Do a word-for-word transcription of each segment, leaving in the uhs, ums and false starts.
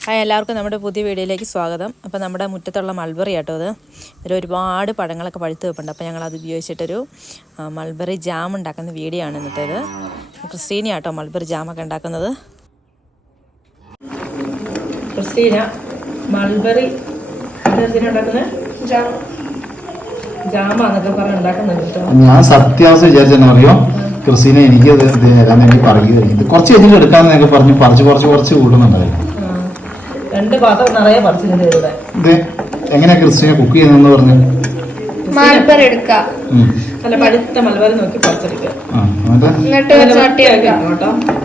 Hi, എല്ലാവർക്കും നമ്മുടെ പുതിയ വീഡിയോയിലേക്ക് സ്വാഗതം. അപ്പോൾ നമ്മുടെ മുറ്റത്തുള്ള മൾബറി ആട്ടോ അത്. ഇതിൽ ഒരുപാട് പഴങ്ങളൊക്കെ പഴുത്ത് വെപ്പുണ്ട്. അപ്പോൾ ഞങ്ങളത് ഉപയോഗിച്ചിട്ടൊരു മൾബറി ജാം ഉണ്ടാക്കുന്ന വീഡിയോ ആണ് ഇന്നത്തേത്. ക്രിസ്റ്റീന ആട്ടോ മൾബറി ജാമൊക്കെ ഉണ്ടാക്കുന്നത്. ക്രിസ്റ്റീന മൾബറി ഉണ്ടാക്കുന്നത് ജാമാന്നൊക്കെ പറഞ്ഞ് ഉണ്ടാക്കുന്നുണ്ട്. ഞാൻ സത്യാവസ്ഥ വിചാരിച്ചറിയോ ക്രിസ്റ്റീന എനിക്ക് തരാൻ വേണ്ടി പറയുകയായിരുന്നു. കുറച്ച് കഴിഞ്ഞിട്ട് എടുക്കാമെന്നൊക്കെ പറഞ്ഞു പറിച്ച് കുറച്ച് കുറച്ച് കൂട്ടുന്നുണ്ടായിരുന്നു. രണ്ട് പാത്രം നിറയെ പറിച്ചിട്ടുണ്ട്. ഇത് എങ്ങനെയാ ക്രിസ്റ്റീന കുക്ക് ചെയ്യുന്നതെന്ന് പറഞ്ഞു. മൾബറി എടുക്കുക, നല്ല പഴുത്ത മൾബറി നോക്കി പറിച്ചെടുക്കുക. എന്നിട്ട് ചട്ടി വെക്കുക,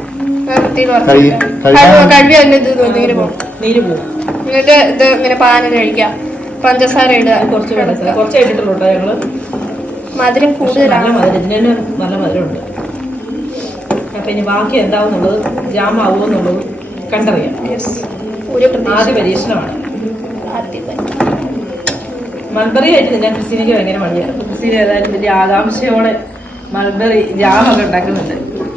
കഴുകി അതിന്റെ ഇത് നീര് പോകും നീര് പോകും എന്നിട്ട് ഇത് ഇങ്ങനെ പാനിൽ കഴിക്കുക. പഞ്ചസാര ഇടുക, കുറച്ച് പഞ്ചസാര കുറച്ച് ഇട്ടിട്ടുള്ളൂ കേട്ടോ ഞങ്ങള്. മധുരം കൂടുതലാണ്. നല്ല മധുരം, ഇതിന് നല്ല മധുരമുണ്ട്. അപ്പൊ ഇനി ബാക്കി എന്താവുന്നുള്ളത് ജാം ആവുമെന്നുള്ളത് കണ്ടറിയാം. ആദ്യ പരീക്ഷണമാണ്. മൾബറി ആയിട്ട് ഞാൻ ക്രിസ്റ്റീനയ്ക്ക് ഭയങ്കര മടിയാണ്. ക്രിസ്റ്റീന ഏതായാലും വലിയ ആകാംക്ഷയോടെ മൾബറി ജാമൊക്കെ ഉണ്ടാക്കുന്നുണ്ട്.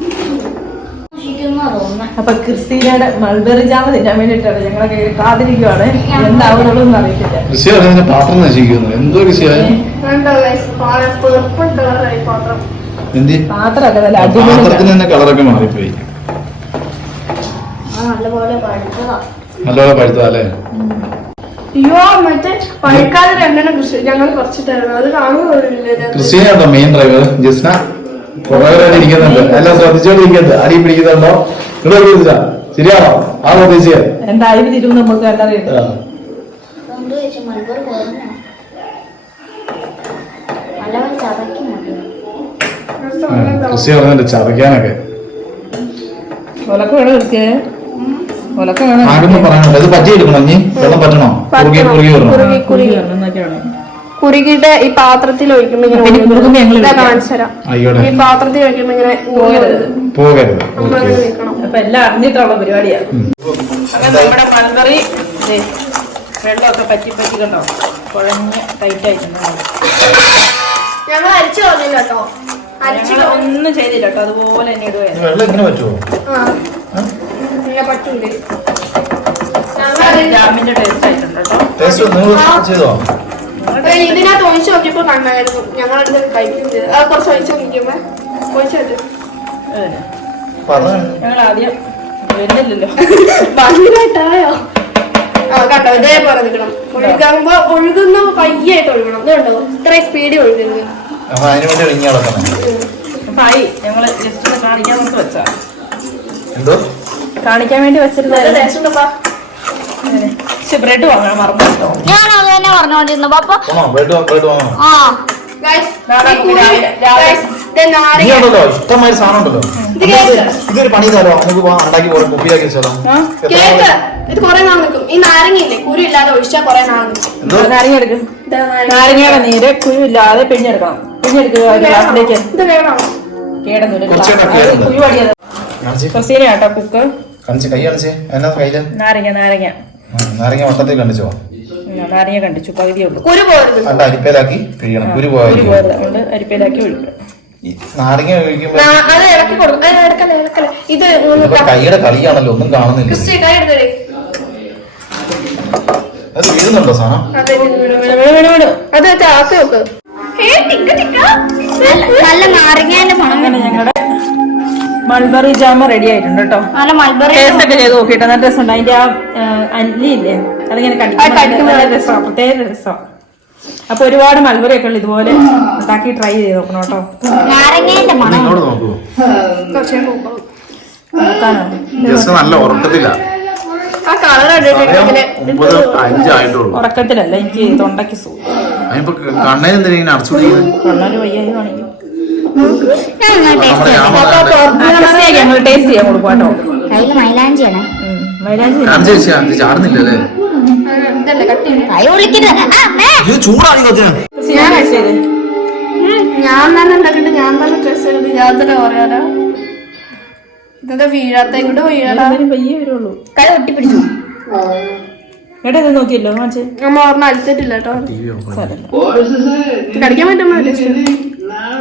അപ്പൊ ക്രിസ്റ്റീനയുടെ മൾബറി ജാമ തിന്നാൻ വേണ്ടിയിട്ടാണ് ഞങ്ങളൊക്കെ കാത്തിരിക്കുവാണ്. എന്താവുന്നുള്ളതെന്ന് അറിയത്തില്ല. പാത്രം നശിക്കുന്നു എന്തോ പാത്രമൊക്കെ നല്ല അടിപൊളി കളറൊക്കെ മാറിപ്പോയി. നല്ലപോലെ പഴുത്തല്ലേ? അയ്യോ മറ്റേ പഴുക്കാതെ രണ്ടെണ്ണം ഞങ്ങൾ പറിച്ചിട്ടായിരുന്നു. അത് കാണുന്നില്ല. Christina main driver. ജസ്ന പുറകെ ഇരിക്കുന്നുണ്ട്. എല്ലാം ശ്രദ്ധിച്ചോണ്ടിരിക്കുന്നത്. അടി പിടിക്കുന്നുണ്ടോ ഇവിടെ ശരിയാണോ? ആ പ്രതീക്ഷ എന്തായാലും തിരുവ് നമുക്ക് കണ്ടറിയാം. ക്രിസ്റ്റീന പറഞ്ഞിട്ട് ചതയ്ക്കാനൊക്കെ ഒലക്ക വേണം എടുക്കേ. ഒലക്ക വേണം പറയാനുണ്ട്. ഇത് പറ്റിയെടുക്കണോ? ഇനി വെള്ളം പറ്റണോ? കുറുകി കുറുകി വരണം. കുറുകി വരണം എന്നൊക്കെയാണ്. കുറുകിട്ട് ഈ പാത്രത്തിൽ ഒഴിക്കുമ്പോ ഈ പാത്രത്തിൽ ഒഴിക്കുമ്പോ ഇങ്ങനെ പോകരുത്. അപ്പൊ എല്ലാം അറിഞ്ഞിട്ടുള്ള പരിപാടിയാണ്. അങ്ങനെ നമ്മുടെ മൾബറി വെള്ളമൊക്കെ പറ്റി പറ്റി കണ്ടോ കുഴഞ്ഞ് ടൈറ്റ് ആയിട്ടുണ്ട്. ഞങ്ങൾ അരിച്ചു കളഞ്ഞില്ല കേട്ടോ, ഒന്നും ചെയ്തില്ല കേട്ടോ. അതുപോലെ തന്നെ ഇടുകയാണ്. വെള്ളം ഇങ്ങനെ പറ്റുമോ? പറ്റൂലേ? ജാമിന്റെ ടേസ്റ്റ് ആയിട്ടുണ്ട് കേട്ടോ. ഇതിനകത്ത് ഒഴിച്ചു നോക്കിയപ്പോ കണ്ടായിരുന്നു. ഞങ്ങളടുത്ത് കഴിക്കുന്നത് അത് കുറച്ച് ഒഴിച്ചു നോക്കിക്കുമ്പോ ഒഴിച്ചിട്ട് ഞങ്ങൾ ആദ്യം വരുന്നില്ലല്ലോ ഭയങ്കരമായിട്ടായോ. ആ കണ്ടോ, ഇതേപോലെ നിൽക്കണം. ഒഴുകുമ്പോ ഒഴുകുന്ന പയ്യായിട്ട് ഒഴുകണം. ഇതുണ്ടോ ഇത്രയും സ്പീഡിൽ ഒഴുകുന്നത്. അപ്പൊ ആയി ഞങ്ങള് ജസ്റ്റ് ഒന്ന് കാണിക്കാൻ നമുക്ക് വെച്ചാ എന്തോ കാണിക്കാൻ വേണ്ടി വെച്ചിരുന്നത്. ബ്രെഡ് വാങ്ങാൻ മറന്നു. ഞാൻ അത് തന്നെ പറഞ്ഞോണ്ടിരുന്നു പാപ്പ. ഇഷ്ടമായ സാധനം ഉണ്ടല്ലോ. ഇതൊരു പണി തരോ? നമുക്ക് ഉണ്ടാക്കി കുപ്പിയാക്കി വെച്ചാലോ? കേക്ക് ഇത് കൊറേ നാൾ നിൽക്കും. ഈ നാരങ്ങയില്ലേ കുരു ഇല്ലാതെ ഒഴിച്ചാൽ കൊറേ നാൾ നിൽക്കും. നാരങ്ങ എടുക്കും. നാരങ്ങയുടെ നീര് കുരു ഇല്ലാതെ പിഴിഞ്ഞെടുക്കണം. പിഴിഞ്ഞെടുക്കുക ഗ്ലാസിലേക്ക്. ഇത് വേണോ? കേടൊന്നുമില്ല. കുരു പടിയത് ക്രിസ്റ്റീന കേട്ടോ കുക്ക്. നാരങ്ങ നാരങ്ങ നാരങ്ങ വട്ടത്തിൽ കണ്ടിച്ചോ? നാരങ്ങ കണ്ടിച്ചു പകുതിയേ ഉള്ളൂ. കുരു പോരുത്. അല്ല അരിപ്പയിലാക്കി പിഴിയണം. കുരു പോയത് അതുകൊണ്ട് അരിപ്പയിലാക്കി ഒഴിക്കണം. നാരങ്ങ ഒഴിക്കുമ്പോ അത് ഇളക്കി കൊടുക്കും. ഇത് കൈയുടെ കളിയാണല്ലോ, ഒന്നും കാണുന്നില്ല. കൈ എടുത്തേ. അത് വീഴുന്നുണ്ടോ സാധനം? അത് ചാത്തി വെക്ക്. നല്ല നാരങ്ങേന്റെ മണം. ഞങ്ങളുടെ മൾബറി ജാമ റെഡി ആയിട്ടുണ്ട് കേട്ടോ. ടേസ്റ്റ് ഒക്കെ ചെയ്ത് നോക്കിട്ടോ. നല്ല രസമുണ്ട്. അതിന്റെ ആ അല്ലിയില്ലേ അതിങ്ങനെ കടിക്കുമ്പോൾ രസമാണ്, പ്രത്യേക രസമാണ്. അപ്പൊ ഒരുപാട് മൾബറി ഒക്കെ ഉള്ള ഇതുപോലെ ഉണ്ടാക്കി ട്രൈ ചെയ്ത് നോക്കണം കേട്ടോ. നല്ല ഉറക്കത്തില്ല. ഉറക്കത്തിലല്ല, എനിക്ക് തൊണ്ടയ്ക്ക് സുഖം. കണ്ണൊരു വയ്യായി കാണിക്കും. ഞങ്ങൾ ടേസ്റ്റ് ചെയ്യാൻ കൊടുക്കും കേട്ടോ. മൈലാഞ്ചിയാണ് മൈലാഞ്ചി ചാടുന്നില്ലല്ലേ? ഞാൻ തന്നെ ഉണ്ടാക്കിട്ട് ഞാൻ തന്നെ ഡ്രസ് ചെയ്ത് ഞാൻ തന്നെ പറയാലോ. ഇതെന്താ വീഴാത്ത? ഇങ്ങോട്ട് വീഴാ പയ്യേ വരുള്ളൂ. കൈ ഒട്ടിപ്പിടിച്ചു. എടാ ഇത് നോക്കിയല്ലോ മാച്ചേ. നമ്മ ഓർമ്മ അടിച്ചിട്ടില്ല കേട്ടോ. കടിക്കാൻ പറ്റുമ്പോ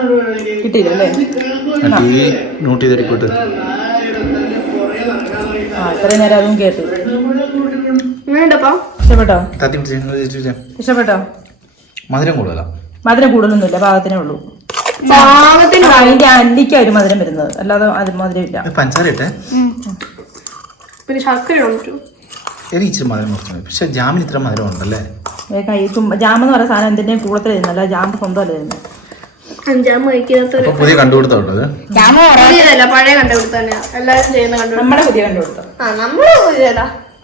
കിട്ടിയില്ലേ? നോട്ട് ചെയ്തിട്ട് ആ ഇത്രയും നേരം അതും കേട്ടു. വേണ്ടപ്പാ ഇഷ്ടപ്പെട്ടോ? തത്തി പിടിച്ച് ഇഷ്ടപ്പെട്ടോ? മധുരം കൂടുതലാ. മധുരം കൂടുതലൊന്നുമില്ല, പാകത്തിനേ ഉള്ളൂ. പാകത്തിന് അതിന്റെ അല്ലിക്ക ഒരു മധുരം വരുന്നത്, അല്ലാതെ അത് മധുരം ഇല്ല. പഞ്ചാര ഇട്ടെ പിന്നെ ശർക്കര ഇടാൻ പറ്റുമോ? എനിക്ക് ഇച്ചിരി മധുരം കുറച്ച് മതി. പക്ഷെ ജാമിന് ഇത്ര മധുരം ഉണ്ടല്ലേ? ജാം എന്ന് പറയുന്ന സാധനം എന്തിന്റെയും കൂടുതൽ തരുന്നല്ല, ജാമ്പ് സ്വന്തമല്ല തരുന്നത്. ജാം കഴിക്കാത്ത അപ്പൊ പുതിയ കണ്ടുപിടുത്തമുണ്ട് പുതിയതല്ല, പഴയ കണ്ടുപിടുത്തം തന്നെയാ എല്ലാവരും ചെയ്യുന്ന കണ്ടുപിടുത്തം. നമ്മുടെ പുതിയ കണ്ടുപിടുത്തം. ആ നമ്മള് പുതിയതാ.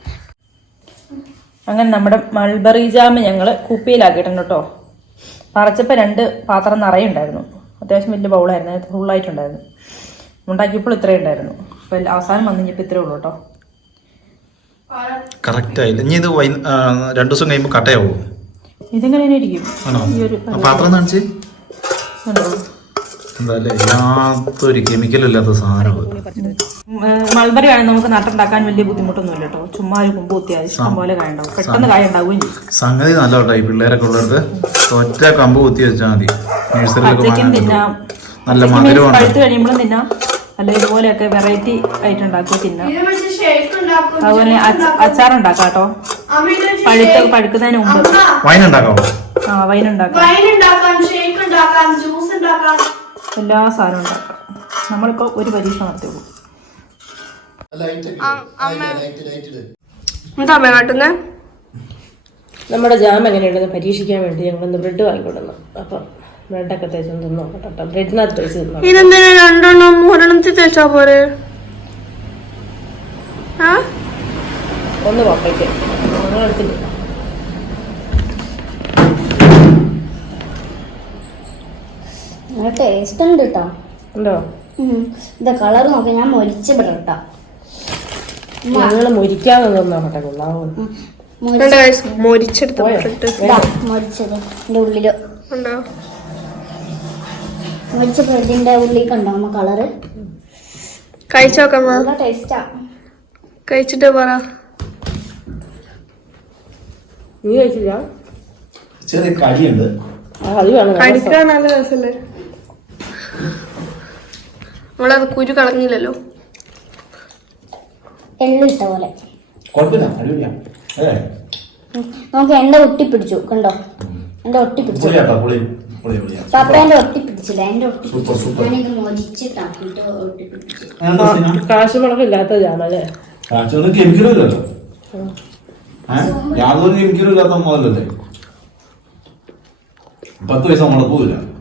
അങ്ങനെ നമ്മുടെ മൾബറി ജാം ഞങ്ങൾ കുപ്പിയിലാക്കിയിട്ടുണ്ട് കേട്ടോ. പറിച്ചപ്പോൾ രണ്ട് പാത്രം നിറയുണ്ടായിരുന്നു, അത്യാവശ്യം വലിയ ബൗളായിരുന്നു, ഫുള്ളായിട്ടുണ്ടായിരുന്നു. ഉണ്ടാക്കിയപ്പോൾ ഇത്രയും ഉണ്ടായിരുന്നു. അപ്പോൾ അവസാനം വന്നു കഴിഞ്ഞപ്പോൾ ഇത്രയേ ഉള്ളൂ കേട്ടോ. കറക്റ്റ് ആയില്ല. ഇനി ഇത് രണ്ടു ദിവസം കഴിയുമ്പോൾ കട്ടയാവോ? ഇതിങ്ങനെ ഇരിക്കും. ഈ ഒരു പാത്രം കാണിച്ച് എന്തായാലും എല്ലാത്തൊരു കെമിക്കലും ഇല്ലാത്ത സാധനം. മൾബറി ആണെങ്കിൽ നമുക്ക് നട്ടുണ്ടാക്കാൻ വലിയ ബുദ്ധിമുട്ടൊന്നുമില്ല കേട്ടോ. ചുമ്മാ ഒരു കുമ്പ് കുത്തിയാൽ ഇഷ്ടം പോലെ കായ ഉണ്ടാവും, പെട്ടെന്ന് കായ ഉണ്ടാവുകയും ചെയ്യും. സംഗതി നല്ല കേട്ടോ. ഈ പിള്ളേരൊക്കെ ഉള്ളവർക്ക് ഒറ്റ കമ്പ് കുത്തി വെച്ചാൽ മതി. പച്ചയ്ക്കും തിന്നാം, നല്ല മധുരം പഴുത്ത് കഴിയുമ്പോഴും തിന്നാം, അല്ല ഇതുപോലെയൊക്കെ വെറൈറ്റി ആയിട്ട് ഉണ്ടാക്കി തിന്നാം. അതുപോലെ അച്ചാർ ഉണ്ടാക്കാം കേട്ടോ, പഴുത്ത പഴുക്കുന്നതിന് മുമ്പ്. വൈൻ ഉണ്ടാക്കാമോ? ആ വൈൻ ഉണ്ടാക്കാം, എല്ലാ സാധനവും ഉണ്ടാക്കാം. നമ്മളിപ്പോ ഒരു പരീക്ഷ നടത്തിയുള്ളൂ. എന്താ കാട്ടുന്നേ? നമ്മുടെ ജാം എങ്ങനെയുണ്ടെന്ന് പരീക്ഷിക്കാൻ വേണ്ടി ഞങ്ങൾ ബ്രെഡ് വാങ്ങിക്കൊടുന്നു. അപ്പം ബ്രെഡൊക്കെ തേച്ച് തിന്നു നോക്കട്ടെ. ബ്രെഡിനകത്ത് തേച്ച് തിന്നു. ഇതെന്തിനാ രണ്ടെണ്ണം ഒരെണ്ണത്തിൽ തേച്ചാ പോരെ? ഒന്ന് പപ്പയ്ക്ക് എടുത്തില്ല. ടേസ്റ്റ് ഉണ്ട് കേട്ടോ. ഉണ്ടോ? ഇത് കളർ നോക്കി ഞാൻ മൊരിച്ച് വിടട്ടോ. ഞങ്ങള് മുരിക്കാതെ നോക്കട്ടെ. കൊള്ളാവോ? മൊരിച്ചെടുത്ത മൊരിച്ചത് എന്റെ ഉള്ളില് മൊരിച്ച ബ്രെഡിന്റെ ഉള്ളിൽ കണ്ടോ കളറ്? കഴിച്ചു നോക്കാം. നല്ല ടേസ്റ്റാ. കഴിച്ചിട്ട് പറ. നീ കഴിച്ചില്ല? ചെറിയ കടിയുണ്ട്. കഴിക്കാൻ നല്ല രസല്ലേ? നമ്മളത് കുരു കളഞ്ഞില്ലല്ലോ. എള്ളിട്ട പോലെ കുഴപ്പമില്ല, അടിപൊളിയാ. നമുക്ക് എണ്ണ ഒട്ടിപ്പിടിച്ചു കണ്ടോ? എന്റെ ഒട്ടിപ്പിടിച്ചു. പപ്പേന്റെ ഒട്ടിപ്പിടിച്ചില്ല, എന്റെ ഒട്ടിപ്പിടിച്ചു. ഞാനിത് മൊരിച്ചിട്ടാക്കിട്ട് ഒട്ടിപ്പിടിച്ചു. കാശുമുളക് ഇല്ലാത്ത ജാമല്ലേ? കാശുമുളക് കെമിക്കലും ഇല്ലല്ലോ, യാതൊരു കെമിക്കലും ഇല്ലാത്ത മുതലല്ലേ. പത്ത് പൈസ മുളക്കൂല.